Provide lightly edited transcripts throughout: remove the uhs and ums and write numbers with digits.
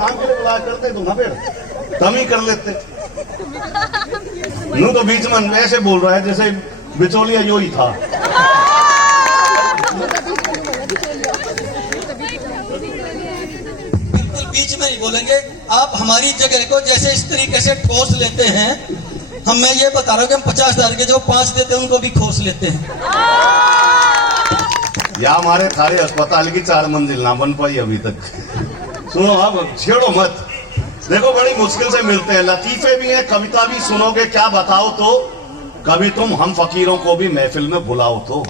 काम के लिए बुलाया करते तुम फिर कम ही कर लेते। नू तो बीच में ऐसे बोल रहा है जैसे बिचौलिया यो ही था। बीच में ही बोलेंगे। आप हमारी जगह को जैसे इस तरीके से ठोस लेते हैं, मैं ये बता रहा हूँ कि हम 50,000 के जो 5 देते हैं उनको भी ठोस लेते हैं। या हमारे थारे अस्पताल की 4 मंजिल ना बन पाई अभी तक। सुनो अब छेड़ो मत। देखो बड़ी मुश्किल से मिलते हैं, लतीफे भी हैं, कविता भी सुनोगे। क्या बताओ तो कभी तुम हम फकीरों को भी महफिल में बुलाओ तो।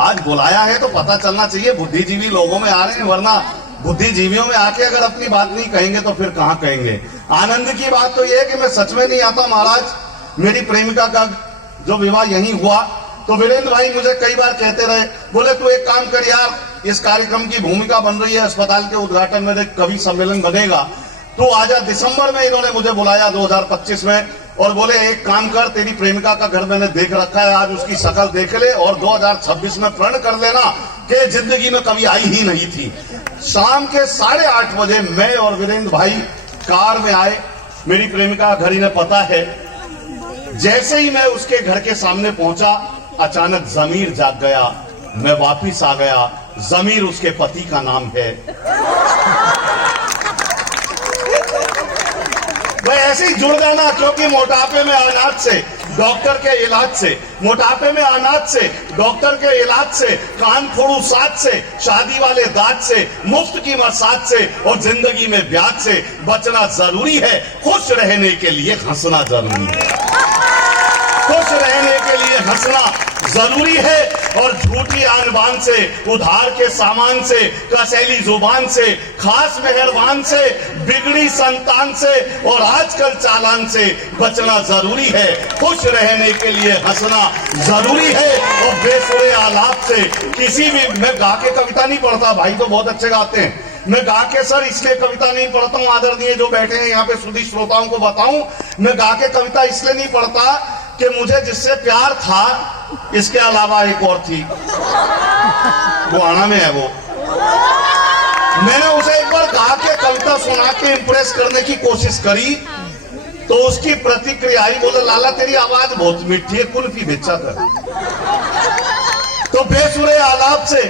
आज बुलाया है तो पता चलना चाहिए बुद्धिजीवी लोगों में आ रहे हैं, वरना बुद्धिजीवियों में आके अगर अपनी बात नहीं कहेंगे तो फिर कहाँ कहेंगे। आनंद की बात तो यह है कि मैं सच में नहीं आता महाराज। मेरी प्रेमिका का जो विवाह यहीं हुआ तो वीरेंद्र भाई मुझे कई बार कहते रहे, बोले तू एक काम कर यार, इस कार्यक्रम की भूमिका बन रही है, अस्पताल के उद्घाटन में कवि सम्मेलन बनेगा, तो आजा। दिसंबर में इन्होंने मुझे बुलाया 2025 में, और बोले एक काम कर, तेरी प्रेमिका का घर मैंने देख रखा है, आज उसकी शक्ल देख ले और 2026 में प्रण कर लेना कि जिंदगी में कभी आई ही नहीं थी। शाम के 8:30 बजे मैं और वीरेंद्र भाई कार में आए। मेरी प्रेमिका का घर इन्हें पता है। जैसे ही मैं उसके घर के सामने पहुंचा, अचानक जमीर जाग गया। मैं वापिस आ गया। जमीर उसके पति का नाम है। मैं ऐसे ही जुड़ जाना, क्योंकि मोटापे में अनाज से, डॉक्टर के इलाज से, मोटापे में अनाज से, डॉक्टर के इलाज से, कान फोड़ू साथ से, शादी वाले दांत से, मुफ्त की मसाज से और जिंदगी में ब्याज से बचना जरूरी है। खुश रहने के लिए हंसना जरूरी है। खुश रहने के लिए हंसना जरूरी है। और झूठी आन बान से, उधार के सामान से, कसैली जुबान से, खास मेहरबान से, बिगड़ी संतान से और आजकल चालान से बचना जरूरी है। खुश रहने के लिए हंसना जरूरी है। और बेसुरे आलाप से किसी भी, मैं गा के कविता नहीं पढ़ता, भाई तो बहुत अच्छे गाते हैं, मैं गा के सर इसलिए कविता नहीं पढ़ता हूं, आदरणीय जो बैठे हैं यहाँ पे सुधी श्रोताओं को बताऊं, मैं गा के कविता इसलिए नहीं पढ़ता कि मुझे जिससे प्यार था, इसके अलावा एक और थी, वो आना में है। वो मैंने उसे एक बार गा के कविता सुना के इंप्रेस करने की कोशिश करी, तो उसकी प्रतिक्रिया आई, बोले लाला तेरी आवाज बहुत मीठी है, कुल्फी बेचा कर। तो बेसुरे आलाप से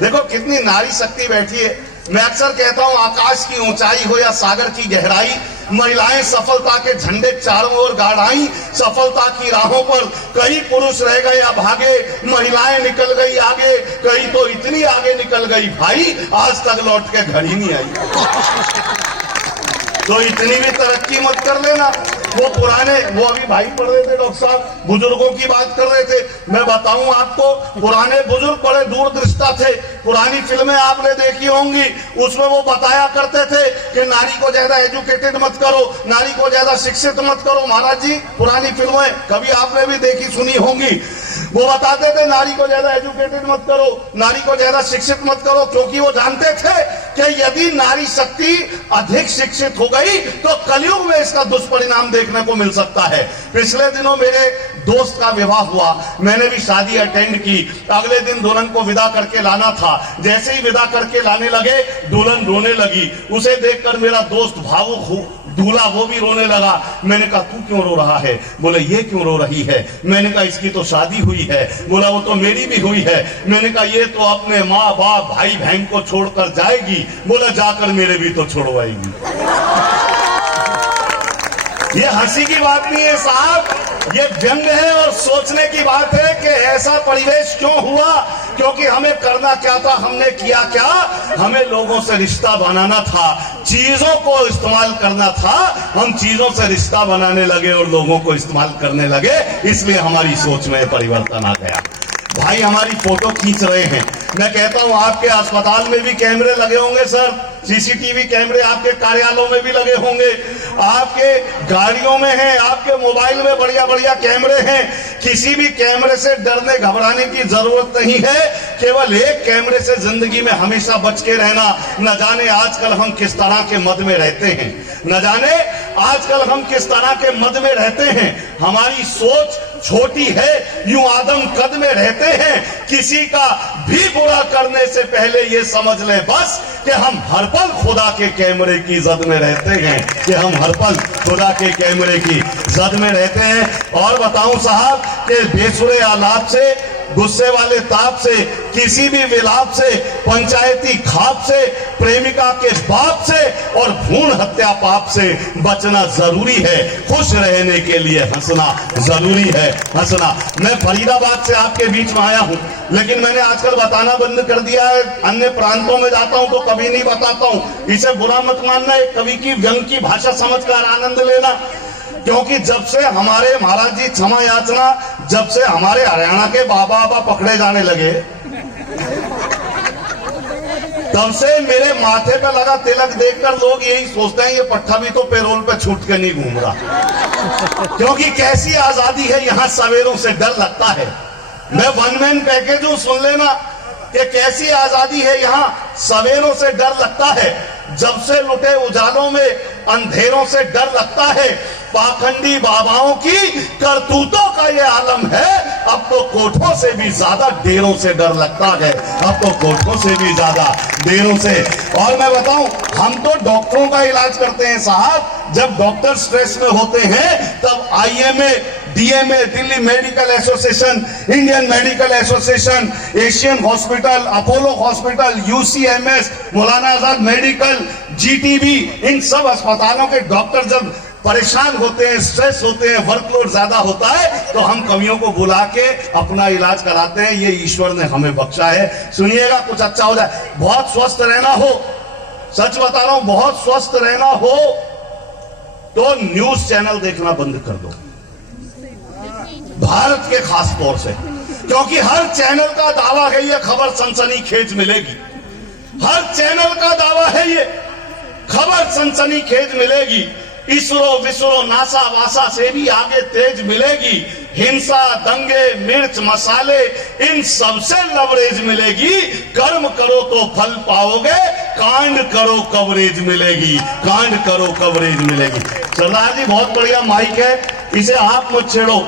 देखो कितनी नारी शक्ति बैठी है। मैं अक्सर कहता हूं, आकाश की ऊंचाई हो या सागर की गहराई, महिलाएं सफलता के झंडे चारों ओर गाड़ आई। सफलता की राहों पर कई पुरुष रह गए या भागे, महिलाएं निकल गई आगे, कई तो इतनी आगे निकल गई भाई आज तक लौट के घर ही नहीं आई। तो इतनी भी तरक्की मत कर लेना। वो पुराने, वो अभी भाई पढ़ रहे थे डॉक्टर साहब, बुजुर्गों की बात कर रहे थे। मैं बताऊं आपको, पुराने बुजुर्ग बड़े दूरदृष्टा थे। पुरानी फिल्में आपने देखी होंगी, उसमें वो बताया करते थे कि नारी को ज्यादा एजुकेटेड मत करो, नारी को ज्यादा शिक्षित मत करो। महाराज जी पुरानी फिल्में कभी आपने भी देखी सुनी होंगी, वो बताते थे नारी को ज्यादा एजुकेटेड मत करो, नारी को ज्यादा शिक्षित मत करो, क्योंकि वो जानते थे कि यदि नारी शक्ति अधिक शिक्षित हो गई तो कलयुग में इसका दुष्परिणाम देखने को मिल सकता है। पिछले दिनों मेरे दोस्त का विवाह हुआ, मैंने भी शादी अटेंड की। अगले दिन दुल्हन को विदा करके लाना था। जैसे ही विदा करके लाने लगे, दुल्हन रोने लगी। उसे देखकर मेरा दोस्त भावुक दूल्हा वो भी रोने लगा। मैंने कहा तू क्यों रो रहा है? बोले ये क्यों रो रही है? मैंने कहा इसकी तो शादी हुई है। बोला वो तो मेरी भी हुई है। मैंने कहा ये तो अपने माँ बाप भाई बहन को छोड़कर जाएगी। बोला जाकर मेरे भी तो छोड़वाएगी। ये हंसी की बात नहीं है साहब, ये व्यंग है और सोचने की बात है कि ऐसा परिवेश क्यों हुआ, क्योंकि हमें करना क्या था, हमने किया क्या, हमें लोगों से रिश्ता बनाना था, चीजों को इस्तेमाल करना था। हम चीजों से रिश्ता बनाने लगे और लोगों को इस्तेमाल करने लगे, इसलिए हमारी सोच में परिवर्तन आ गया। भाई हमारी फोटो खींच रहे हैं। मैं कहता हूं आपके अस्पताल में भी कैमरे लगे होंगे सर, सीसीटीवी कैमरे आपके कार्यालयों में भी लगे होंगे, आपके गाड़ियों में हैं, आपके मोबाइल में बढ़िया बढ़िया कैमरे हैं। किसी भी कैमरे से डरने घबराने की जरूरत नहीं है। केवल एक कैमरे से जिंदगी में हमेशा बच के रहना। न जाने आजकल हम किस तरह के मद में रहते हैं, न जाने आजकल हम किस तरह के मद में रहते हैं। हमारी सोच छोटी है, यूं आदम कद में रहते हैं। किसी का भी बुरा करने से पहले ये समझ ले बस कि हम हर पल खुदा के कैमरे की जद में रहते हैं, कि हम हर पल खुदा के कैमरे की जद में रहते हैं। और बताऊं साहब कि बेसुरे आलाप से, गुस्से वाले ताप से, किसी भी विलाप से, पंचायती खाप से, प्रेमिका के बाप से और भ्रूण हत्या पाप से बचना जरूरी है। खुश रहने के लिए हंसना जरूरी है, हंसना। मैं फरीदाबाद से आपके बीच में आया हूं, लेकिन मैंने आजकल बताना बंद कर दिया है। अन्य प्रांतों में जाता हूं तो कभी नहीं बताता हूं। इसे बुरा मत मानना, एक कवि की व्यंग की भाषा समझकर आनंद लेना। क्योंकि जब से हमारे महाराज जी, क्षमा याचना, जब से हमारे हरियाणा के बाबा पकड़े जाने लगे, तब से मेरे माथे पे लगा तिलक देखकर लोग यही सोचते हैं ये पट्टा भी तो पैरोल पे छूट के नहीं घूम रहा। क्योंकि कैसी आजादी है यहां, सवेरों से डर लगता है। मैं वन मैन पैकेज हूं, सुन लेना कि कैसी आजादी है यहां, सवेरों से डर लगता है। जब से लुटे उजालों में अंधेरों से डर लगता है। पाखंडी बाबाओं की करतूतों का ये आलम है। अब तो कोठों से भी ज्यादा डेरों से डर लगता है, अब तो कोठों से भी ज्यादा डेरों से। और मैं बताऊं, हम तो डॉक्टरों का इलाज करते हैं साहब। जब डॉक्टर स्ट्रेस में होते हैं तब IMA, DMA, Delhi medical association, Indian medical association, Asian hospital, Apollo hospital, UCMS, Maulana Azad medical, GTB, इन सब अस्पतालों के डॉक्टर जब परेशान होते हैं, स्ट्रेस होते हैं, वर्कलोड ज्यादा होता है, तो हम कवियों को बुला के अपना इलाज कराते हैं। ये ईश्वर ने हमें बख्शा है। सुनिएगा, कुछ अच्छा हो जाए। बहुत स्वस्थ रहना हो, सच बता रहा हूं, बहुत स्वस्थ रहना हो तो न्यूज चैनल देखना बंद कर दो, भारत के खास तौर से। क्योंकि हर चैनल का दावा है ये खबर सनसनीखेज मिलेगी। हर चैनल का दावा है ये खबर सनसनीखेज मिलेगी। इसरो, विसरो, नासा वासा से भी आगे तेज मिलेगी। हिंसा, दंगे, मिर्च, मसाले, इन सबसे लवरेज मिलेगी। कर्म करो तो फल पाओगे, कांड करो कवरेज मिलेगी, कांड करो कवरेज मिलेगी। सरदार जी बहुत बढ़िया माइक है, इसे आप मत छेड़ो,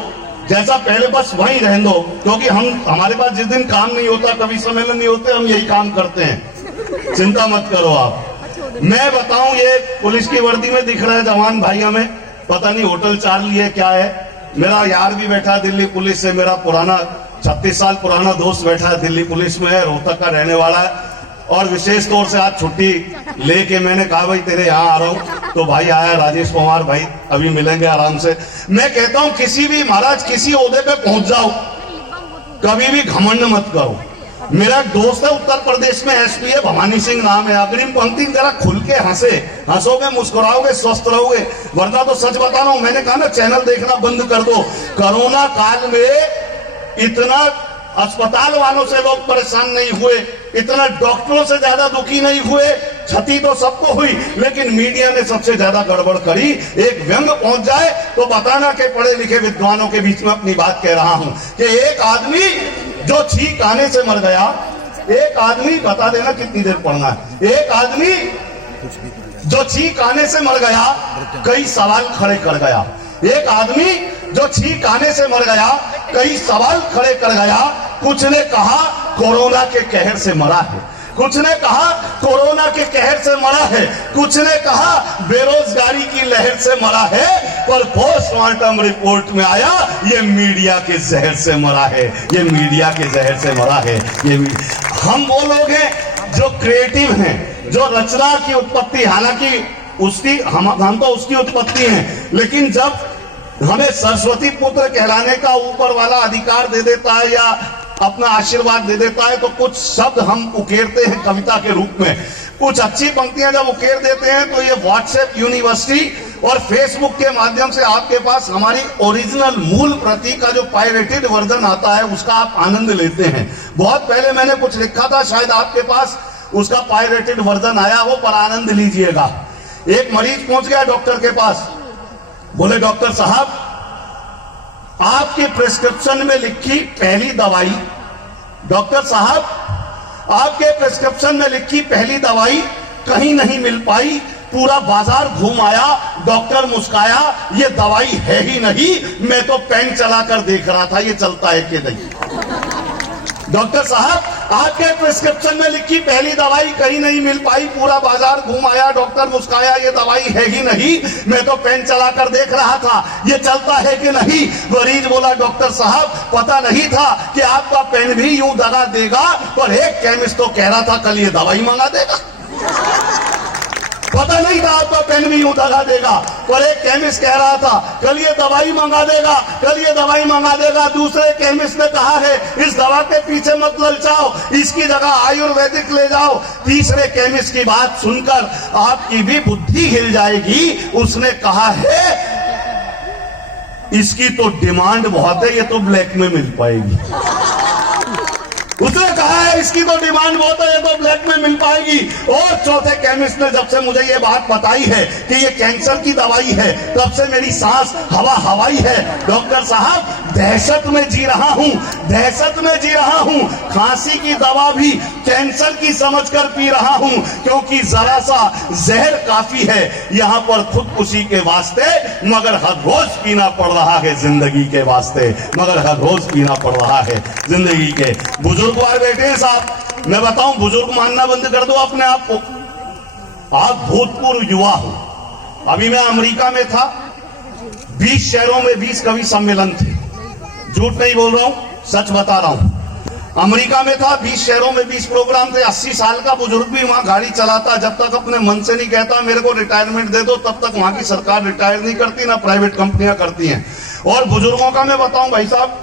जैसा पहले बस वहीं रहने दो। क्योंकि हमारे पास जिस दिन काम नहीं होता, कवि सम्मेलन नहीं होते, हम यही काम करते हैं। चिंता मत करो आप। मैं बताऊं, ये पुलिस की वर्दी में दिख रहा है जवान भाई, हमें पता नहीं होटल चार्ली है क्या है। मेरा यार भी बैठा है दिल्ली पुलिस से, मेरा पुराना 36 साल पुराना दोस्त बैठा है दिल्ली पुलिस में है, रोहतक का रहने वाला है। और विशेष तौर से आज छुट्टी लेके मैंने कहा भाई तेरे यहाँ आ रहा हूं, तो भाई आया राजेश कुमार भाई, अभी मिलेंगे आराम से। मैं कहता हूं किसी भी महाराज किसी ओहदे पे पहुंच जाओ, कभी भी घमंड मत करो। मेरा दोस्त है उत्तर प्रदेश में, SP है, भवानी सिंह नाम है। अग्रिम पंक्ति जरा खुल के हंसोगे, मुस्कुराओगे, स्वस्थ रहोगे। वरना तो सच बता रहा हूं, मैंने कहा ना चैनल देखना बंद कर दो। कोरोना काल में इतना अस्पताल वालों से लोग परेशान नहीं हुए, इतना डॉक्टरों से ज्यादा दुखी नहीं हुए। क्षति तो सबको हुई, लेकिन मीडिया ने सबसे ज्यादा गड़बड़ करी। एक व्यंग पहुंच जाए तो बताना कि पढ़े लिखे विद्वानों के बीच में अपनी बात कह रहा हूं कि एक आदमी जो छींक आने से मर गया, एक आदमी, बता देना कितनी देर पढ़ना है, एक आदमी जो छींक आने से मर गया कई सवाल खड़े कर गया। एक आदमी जो छींक आने से मर गया कई सवाल खड़े कर गया। कुछ ने कहा कोरोना के कहर से मरा है, कुछ ने कहा कोरोना के कहर से मरा है, कुछ ने कहा बेरोजगारी की लहर से मरा है, पर पोस्टमार्टम रिपोर्ट में आया ये मीडिया के जहर से मरा है, ये मीडिया के जहर से मरा है। ये हम वो लोग हैं जो क्रिएटिव हैं, जो रचना की उत्पत्ति, हालांकि उसकी हम तो उसकी उत्पत्ति हैं, लेकिन जब हमें सरस्वती पुत्र कहलाने का ऊपर वाला अधिकार दे देता है या अपना आशीर्वाद दे देता है, तो कुछ शब्द हम उकेरते हैं कविता के रूप में। कुछ अच्छी पंक्तियां जब उकेर देते हैं तो ये व्हाट्सएप यूनिवर्सिटी और फेसबुक के माध्यम से आपके पास हमारी ओरिजिनल मूल प्रति का जो पायरेटेड वर्जन आता है उसका आप आनंद लेते हैं। बहुत पहले मैंने कुछ लिखा था, शायद आपके पास उसका पायरेटेड वर्जन आया हो, पर आनंद लीजिएगा। एक मरीज पहुंच गया डॉक्टर के पास, बोले डॉक्टर साहब आपके प्रिस्क्रिप्शन में लिखी पहली दवाई, डॉक्टर साहब आपके प्रिस्क्रिप्शन में लिखी पहली दवाई कहीं नहीं मिल पाई, पूरा बाजार घूम आया, डॉक्टर मुस्काया, ये दवाई है ही नहीं, मैं तो पेन चलाकर देख रहा था ये चलता है कि नहीं। डॉक्टर साहब, आपके प्रिस्क्रिप्शन में लिखी पहली दवाई कहीं नहीं मिल पाई, पूरा बाजार घूम आया, डॉक्टर मुस्काया, ये दवाई है ही नहीं, मैं तो पेन चलाकर देख रहा था ये चलता है कि नहीं। मरीज बोला, डॉक्टर साहब पता नहीं था कि आपका पेन भी यूं दगा देगा, पर एक केमिस्ट तो कह रहा था कल ये दवाई मंगा देगा। पता नहीं था आपका पेन भी यूं दगा देगा, पर एक केमिस्ट कह रहा था कल ये दवाई मंगा देगा, कल ये दवाई मंगा देगा। दूसरे केमिस्ट ने कहा है इस दवा के पीछे मत ललचाओ, इसकी जगह आयुर्वेदिक ले जाओ। तीसरे केमिस्ट की बात सुनकर आपकी भी बुद्धि हिल जाएगी। उसने कहा है इसकी तो डिमांड बहुत है, ये तो ब्लैक में मिल पाएगी। उसने कहा है इसकी तो डिमांड बहुत है, ये तो ब्लैक में मिल पाएगी। और चौथे केमिस्ट ने जब से मुझे ये बात बताई है कि ये कैंसर की दवाई है, तब से मेरी सांस हवा हवाई है। डॉक्टर साहब, दहशत में जी रहा हूं, दहशत में जी रहा हूं। खांसी की दवा भी कैंसर की समझकर पी रहा हूं, क्योंकि जरा सा जहर काफी है यहां पर खुदकुशी के वास्ते, मगर हर रोज पीना पड़ रहा है जिंदगी के वास्ते, मगर हर रोज पीना पड़ रहा है जिंदगी के। बुजुर्ग बैठे हैं साहब, मैं बताऊं, बुजुर्ग मानना बंद कर दो अपने आप को। आप भूतपूर्व युवा हो। अभी मैं अमेरिका में था, 20 शहरों में 20 कवि सम्मेलन थे। झूठ नहीं बोल रहा हूं, सच बता रहा हूं। अमेरिका में था, 20 शहरों में 20 प्रोग्राम थे। 80 साल का बुजुर्ग भी वहां गाड़ी चलाता, जब तक अपने मन से नहीं कहता मेरे को रिटायरमेंट दे दो, तब तक वहां की सरकार रिटायर नहीं करती, ना प्राइवेट कंपनियां करती हैं। और बुजुर्गों का मैं बताऊं भाई साहब,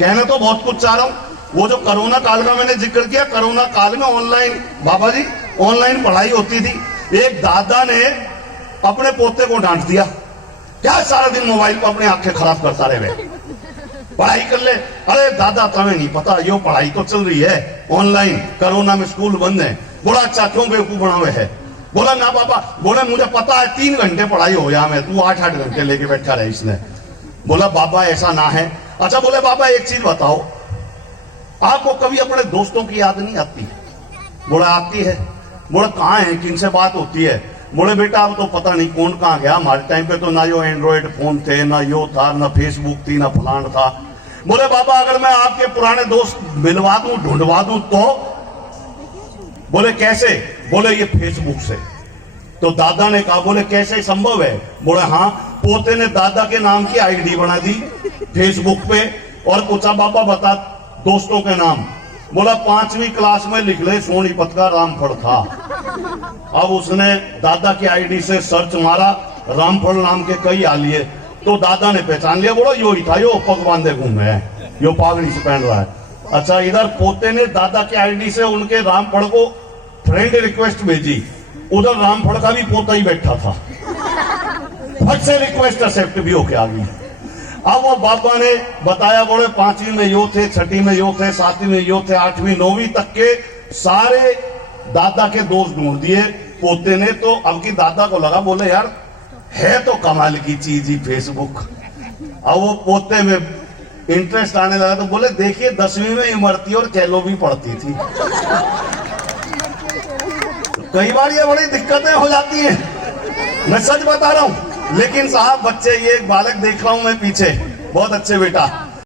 कहने तो बहुत कुछ चाह रहा हूं। वो जो कोरोना काल का मैंने जिक्र किया, कोरोना काल में ऑनलाइन, बाबा जी ऑनलाइन पढ़ाई होती थी। एक दादा ने अपने पोते को डांट दिया, क्या सारा दिन मोबाइल पर अपने आंखें खराब करता रहे, पढ़ाई कर ले। अरे दादा तुम्हें नहीं पता, यो पढ़ाई तो चल रही है ऑनलाइन, कोरोना में स्कूल बंद है। बोला अच्छा, क्यों बेवकूफ बना हुए है? बोला ना पापा, बोले मुझे पता है 3 घंटे पढ़ाई हो गया, मैं तू 8-8 घंटे लेके बैठा रहे इसने। बोला बाबा ऐसा ना है। अच्छा बोले बाबा एक चीज बताओ, आपको कभी अपने दोस्तों की याद नहीं आती? बोला आती है। बोला कहाँ है, किनसे बात होती है? बोले बेटा अब तो पता नहीं कौन कहाँ गया, हमारे टाइम पे तो ना यो एंड्रॉइड फोन थे, ना यो था, ना फेसबुक थी, ना फलान था। बोले बाबा अगर मैं आपके पुराने दोस्त मिलवा दूं, ढूंढवा दूं तो? बोले कैसे? बोले ये फेसबुक से। तो दादा ने कहा, बोले कैसे संभव है? बोले हाँ, पोते ने दादा के नाम की आईडी बना दी फेसबुक पे और पूछा बाबा बता दोस्तों के नाम। बोला 5वीं क्लास में लिख ले, सोनीपत का रामफल था। अब उसने दादा की आईडी से सर्च मारा, रामफल नाम के कई आ लिए, तो दादा ने पहचान लिया। बोला यो ही था, यो पग बांधे घूमे है, यो पागड़ी से पहन रहा है। अच्छा, इधर पोते ने दादा की आईडी से उनके रामफल को फ्रेंड रिक्वेस्ट भेजी, उधर रामफल का भी पोता ही बैठा था, फट से रिक्वेस्ट एक्सेप्ट भी होके आ गई। अब वो बाबा ने बताया, बोले 5वीं में यो थे, 6वीं में यो थे, 7वीं में यो थे, 8वीं 9वीं तक के सारे दादा के दोस्त ढूंढ दिए पोते ने। तो अब की दादा को लगा, बोले यार है तो कमाल की चीज ही फेसबुक। अब वो पोते में इंटरेस्ट आने लगा, तो बोले देखिए 10वीं में इमरती और कैलो भी पढ़ती थी। कई बार ये बड़ी दिक्कतें हो जाती हैं, मैं सच बता रहा हूं। लेकिन साहब बच्चे, ये एक बालक देख रहा हूं मैं पीछे, बहुत अच्छे बेटा,